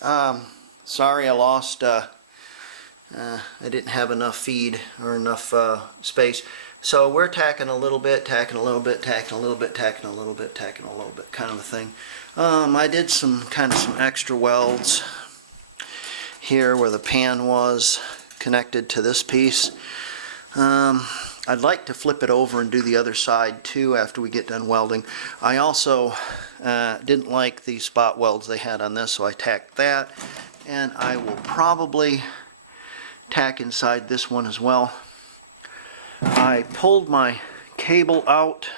Sorry I lost, I didn't have enough feed or enough space. So we're tacking a little bit, tacking a little bit, tacking a little bit, tacking a little bit, tacking a little bit, kind of a thing. I did some extra welds here where the pan was connected to this piece. I'd like to flip it over and do the other side too after we get done welding. I also didn't like the spot welds they had on this, so I tacked that, and I will probably tack inside this one as well. I pulled my cable out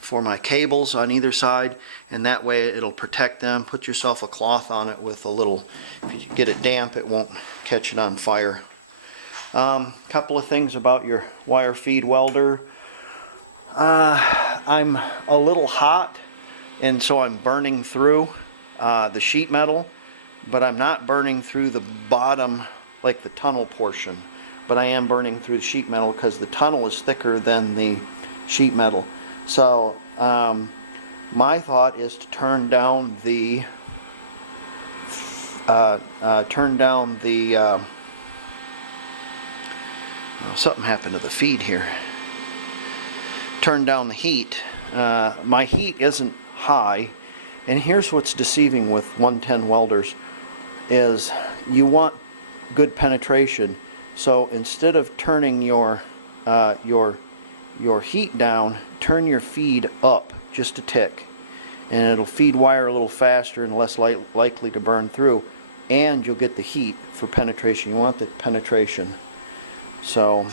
for my cables on either side, and that way it'll protect them. Put yourself a cloth on it with a little, if you get it damp, it won't catch it on fire. Couple of things about your wire feed welder. I'm a little hot, and so I'm burning through the sheet metal, but I'm not burning through the bottom, like the tunnel portion, but I am burning through the sheet metal because the tunnel is thicker than the sheet metal. So my thought is to turn down the something happened to the feed here. Turn down the heat. My heat isn't high, and here's what's deceiving with 110 welders is you want good penetration. So instead of turning your heat down, turn your feed up just a tick, and it'll feed wire a little faster and less likely to burn through, and you'll get the heat for penetration. You want the penetration. So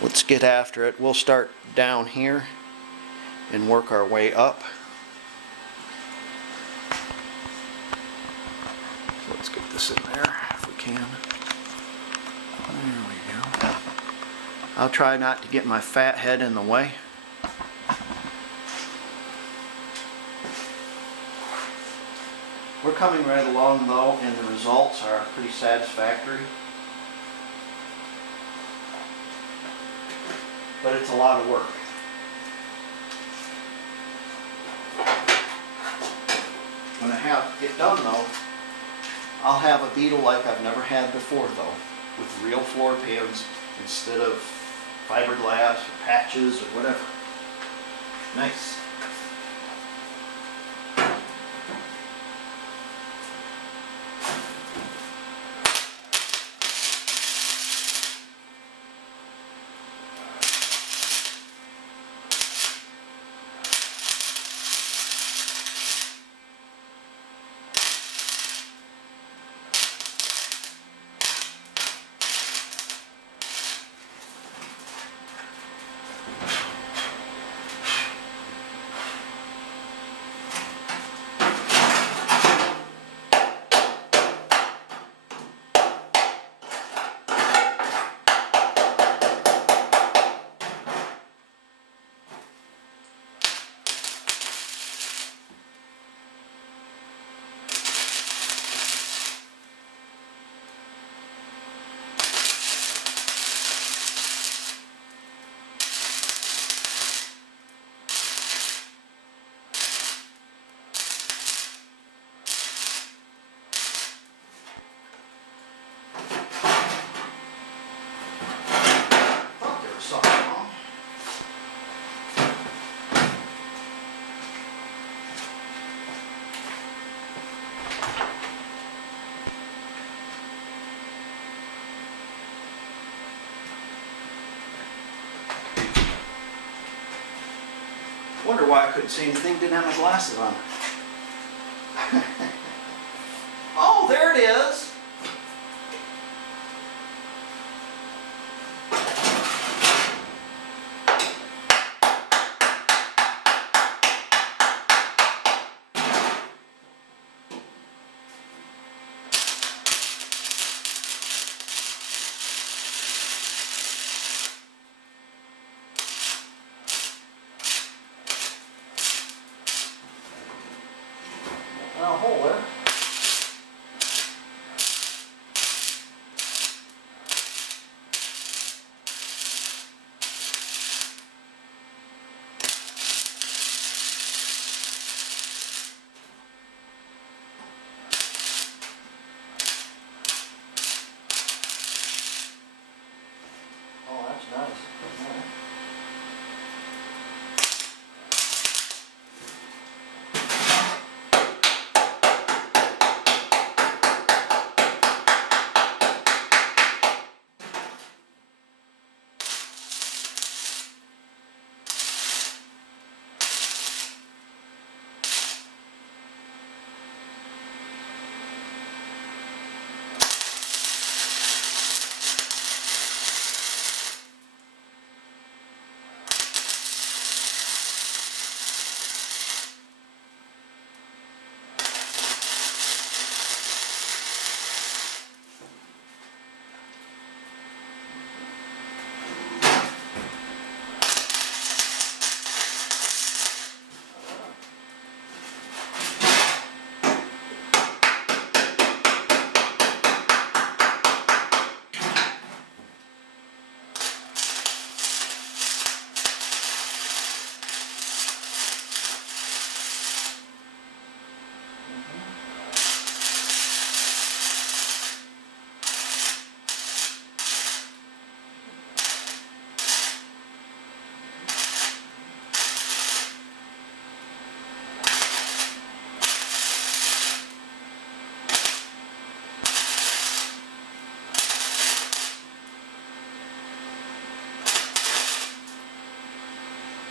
let's get after it. We'll start down here and work our way up. So let's get this in there if we can. There we go. I'll try not to get my fat head in the way. We're coming right along though, and the results are pretty satisfactory. But it's a lot of work. When I have it done though, I'll have a Beetle like I've never had before though, with real floor pans instead of fiberglass or patches or whatever. Nice. Wonder why I couldn't see anything, didn't have my glasses on. Oh, there it is. A hole there.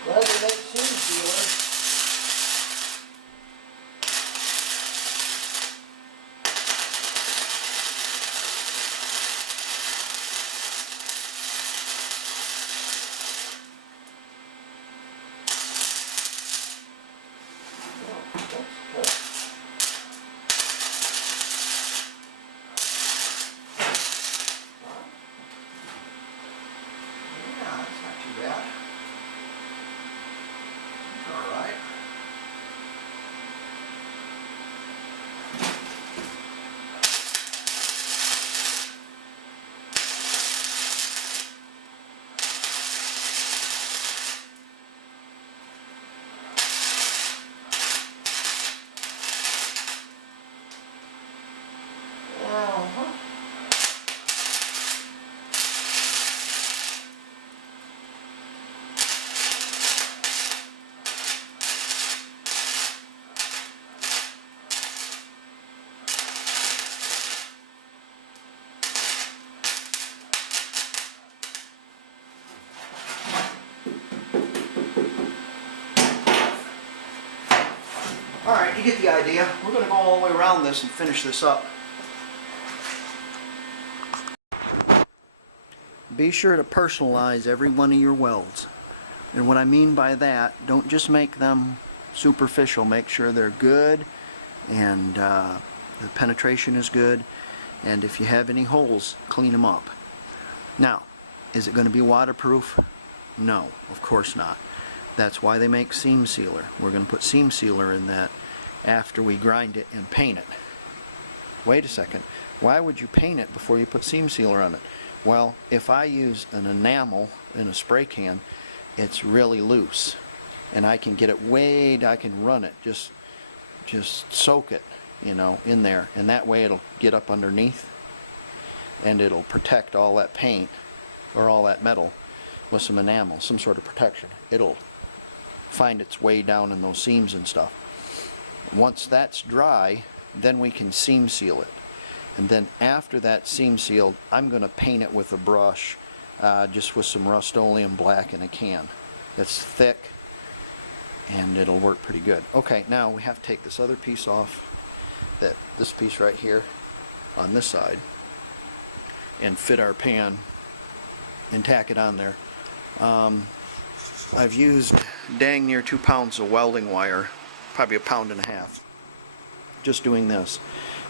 Glad they make seam sealer. Alright, you get the idea. We're going to go all the way around this and finish this up. Be sure to personalize every one of your welds. And what I mean by that, don't just make them superficial. Make sure they're good and the penetration is good. And if you have any holes, clean them up. Now, is it going to be waterproof? No, of course not. That's why they make seam sealer. We're going to put seam sealer in that after we grind it and paint it. Wait a second. Why would you paint it before you put seam sealer on it? Well, if I use an enamel in a spray can, it's really loose. And I can get it I can run it, just soak it, you know, in there. And that way it'll get up underneath and it'll protect all that paint or all that metal with some enamel, some sort of protection. It'll find its way down in those seams and stuff. Once that's dry, then we can seam seal it. And then after that seam sealed, I'm going to paint it with a brush, just with some Rust-Oleum black in a can. That's thick and it'll work pretty good. Okay, now we have to take this other piece off, this piece right here on this side, and fit our pan and tack it on there. I've used dang near 2 pounds of welding wire, probably 1.5 pounds, just doing this.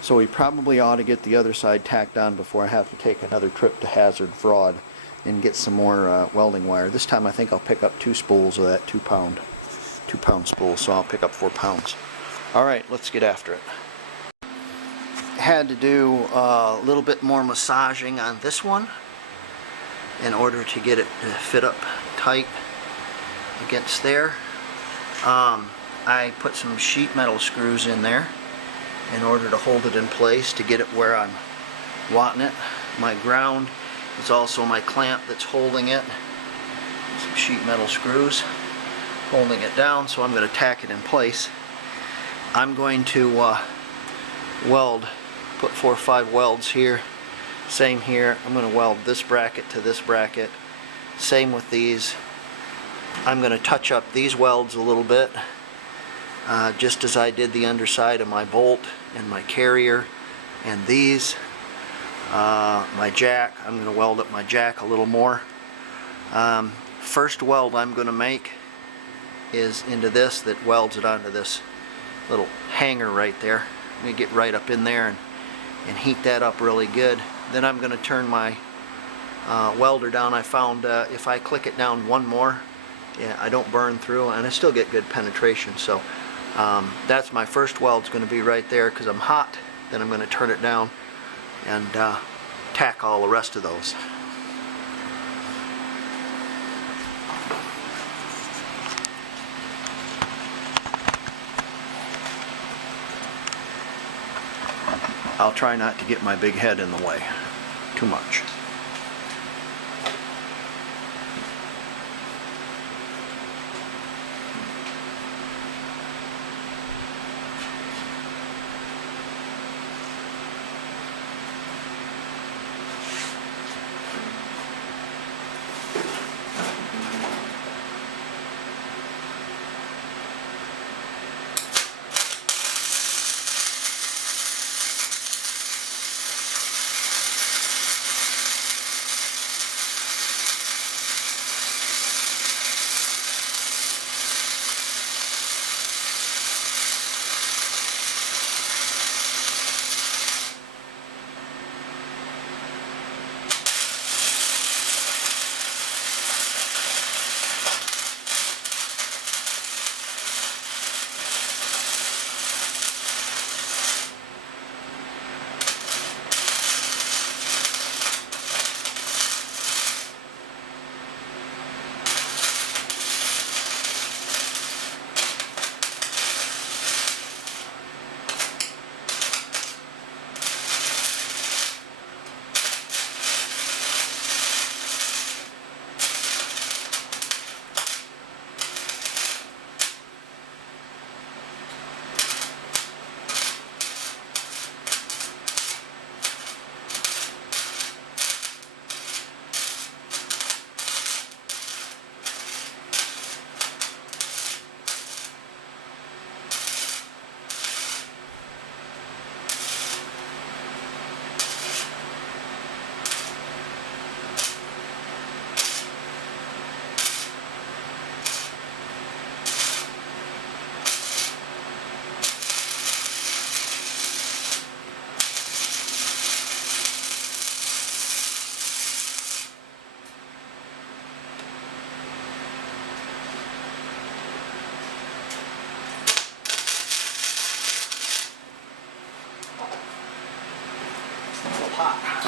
So we probably ought to get the other side tacked on before I have to take another trip to Hazard Fraud and get some more welding wire. This time I think I'll pick up 2 spools of that 2 pound spool, so I'll pick up 4 pounds. Alright, let's get after it. Had to do a little bit more massaging on this one in order to get it to fit up tight against there. I put some sheet metal screws in there in order to hold it in place to get it where I'm wanting it. My ground is also my clamp that's holding it. Some sheet metal screws holding it down, so I'm going to tack it in place. I'm going to weld, put 4 or 5 welds here. Same here. I'm going to weld this bracket to this bracket. Same with these. I'm going to touch up these welds a little bit, just as I did the underside of my bolt and my carrier and these. My jack, I'm going to weld up my jack a little more. First weld I'm going to make is into this that welds it onto this little hanger right there. I'm going to get right up in there and heat that up really good. Then I'm going to turn my welder down. I found if I click it down one more, yeah, I don't burn through and I still get good penetration. So that's my first weld. It's going to be right there because I'm hot. Then I'm going to turn it down and tack all the rest of those. I'll try not to get my big head in the way too much. Hot.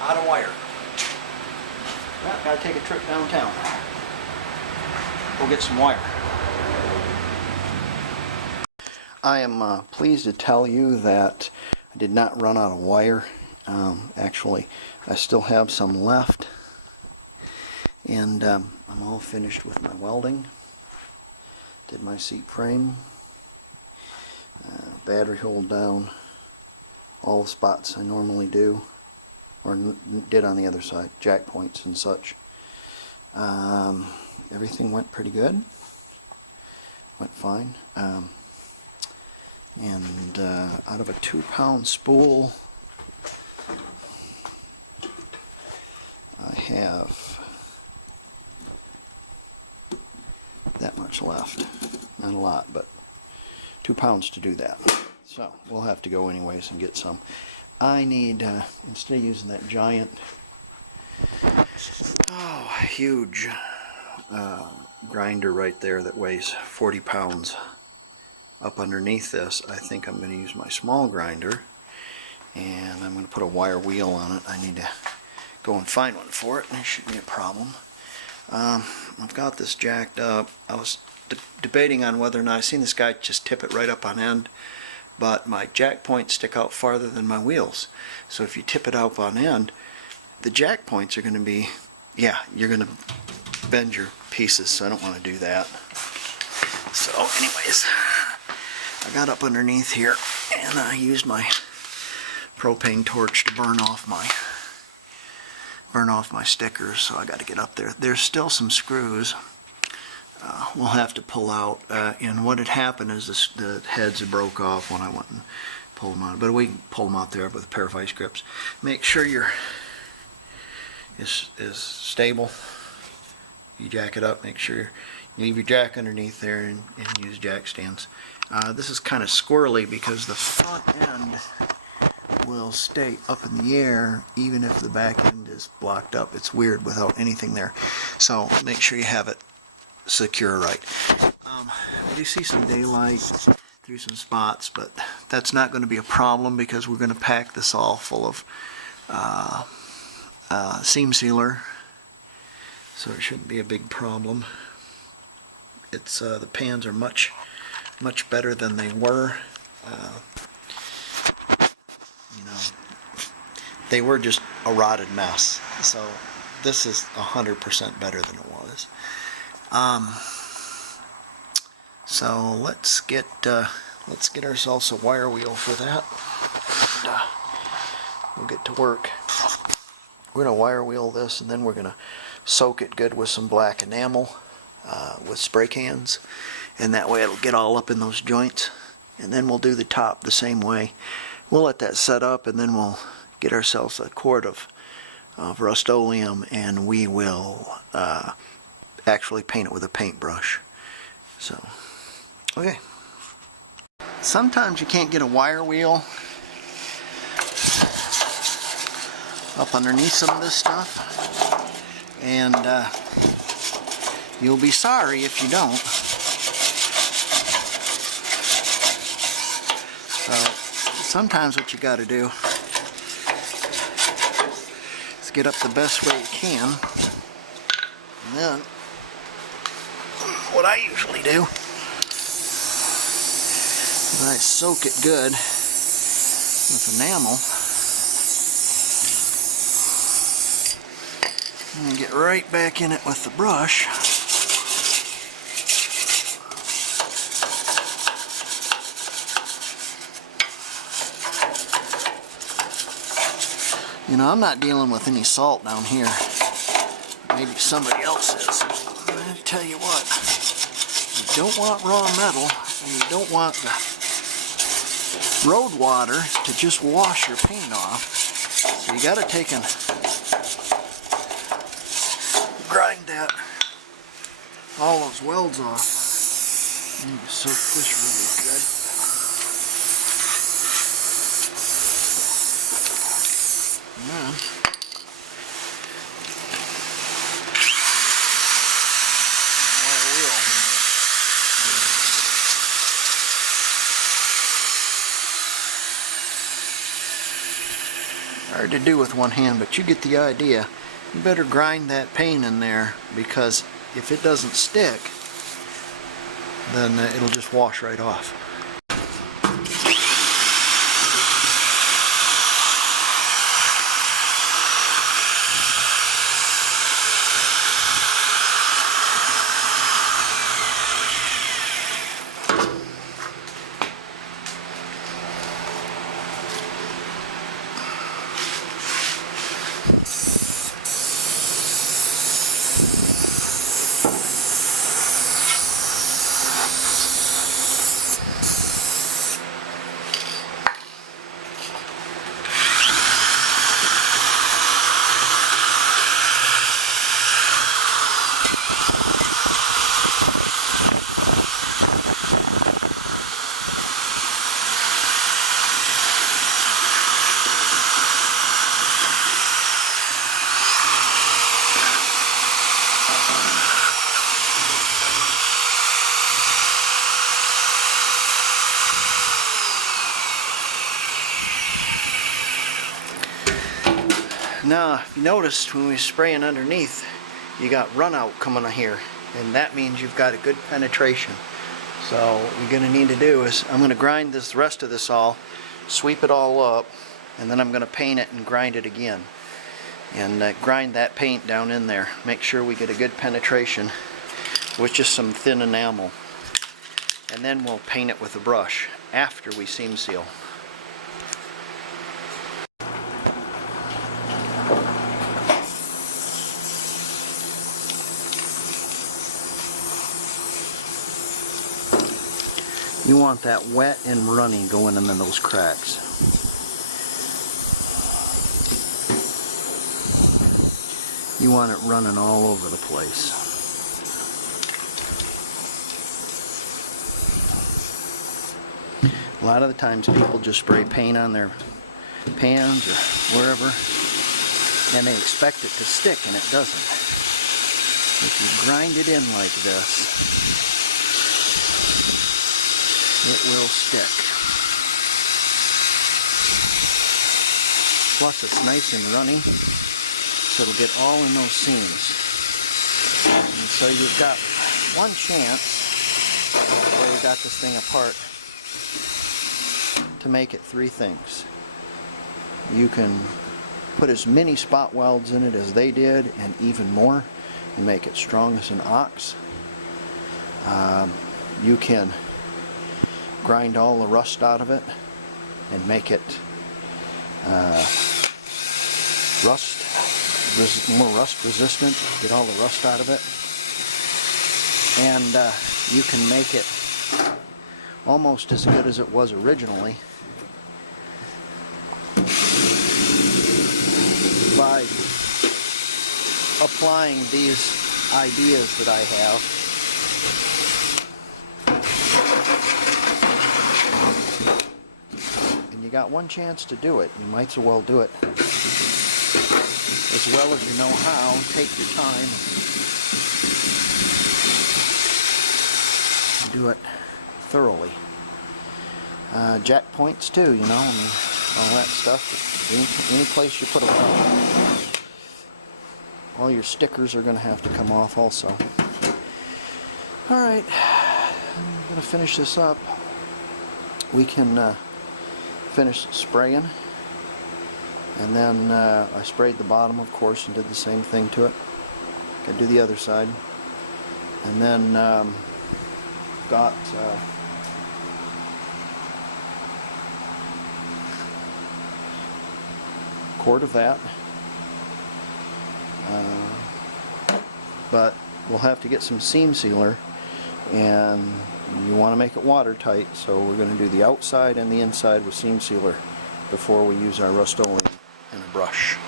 out of wire. Well, gotta take a trip downtown. Go get some wire. I am pleased to tell you that I did not run out of wire. Actually, I still have some left. And I'm all finished with my welding. Did my seat frame. Battery hold down. All the spots I normally do. Or did on the other side. Jack points and such. Everything went pretty good. Went fine. And out of a 2-pound spool, I have that much left. Not a lot, but 2 pounds to do that. So we'll have to go anyways and get some. I need, instead of using that giant, huge grinder right there that weighs 40 pounds up underneath this, I think I'm going to use my small grinder, and I'm going to put a wire wheel on it. I need to go and find one for it, and it shouldn't be a problem. I've got this jacked up. I was debating on whether or not, I've seen this guy just tip it right up on end, but my jack points stick out farther than my wheels. So if you tip it up on end, the jack points are going to be, you're going to bend your pieces, so I don't want to do that. So anyways, I got up underneath here and I used my propane torch to burn off my stickers, so I got to get up there. There's still some screws we'll have to pull out, and what had happened is the heads broke off when I went and pulled them out, but we can pull them out there with a pair of vice grips. Make sure is stable. You jack it up, make sure you leave your jack underneath there and use jack stands. This is kind of squirrely because the front end will stay up in the air even if the back end is blocked up. It's weird without anything there. So make sure you have it secure right. I do see some daylight through some spots, but that's not going to be a problem because we're going to pack this all full of seam sealer, so it shouldn't be a big problem. It's the pans are much better than they were. They were just a rotted mess, so this is 100% better than it was. So let's get ourselves a wire wheel for that, and we'll get to work. We're gonna wire wheel this, and then we're gonna soak it good with some black enamel with spray cans, and that way it'll get all up in those joints. And then we'll do the top the same way. We'll let that set up, and then we'll get ourselves a quart of Rust-Oleum, and we will actually paint it with a paintbrush. So, okay. Sometimes you can't get a wire wheel up underneath some of this stuff, and you'll be sorry if you don't. So sometimes what you got to do is get up the best way you can, and then what I usually do is I soak it good with enamel and get right back in it with the brush. You know, I'm not dealing with any salt down here. Maybe somebody else is. I tell you what, you don't want raw metal, and you don't want the road water to just wash your paint off. So you got to take and grind that, all those welds off. You need to soak this really good. Yeah. Hard to do with one hand, but you get the idea. You better grind that paint in there, because if it doesn't stick, then it'll just wash right off. Now, if you noticed when we were spraying underneath, you got run out coming on here, and that means you've got a good penetration. So what we're going to need to do is, I'm going to grind this rest of this all, sweep it all up, and then I'm going to paint it and grind it again. And grind that paint down in there. Make sure we get a good penetration with just some thin enamel. And then we'll paint it with a brush after we seam seal. You want that wet and runny going in those cracks. You want it running all over the place. A lot of the times people just spray paint on their pans or wherever, and they expect it to stick, and it doesn't. If you grind it in like this, it will stick. Plus it's nice and runny, so it'll get all in those seams. And so you've got one chance, where we got this thing apart, to make it three things. You can put as many spot welds in it as they did, and even more, and make it strong as an ox. You can grind all the rust out of it and make it more rust resistant, get all the rust out of it. And you can make it almost as good as it was originally by applying these ideas that I have. You got one chance to do it. You might as well do it as well as you know how. Take your time. Do it thoroughly. Jack points too, you know, I mean, all that stuff. Any place you put them on. All your stickers are going to have to come off also. Alright, I'm going to finish this up. We can finish spraying, and then I sprayed the bottom, of course, and did the same thing to it. Gotta do the other side, and then got a quart of that, but we'll have to get some seam sealer, and you want to make it watertight, so we're going to do the outside and the inside with seam sealer before we use our Rust-Oleum and a brush.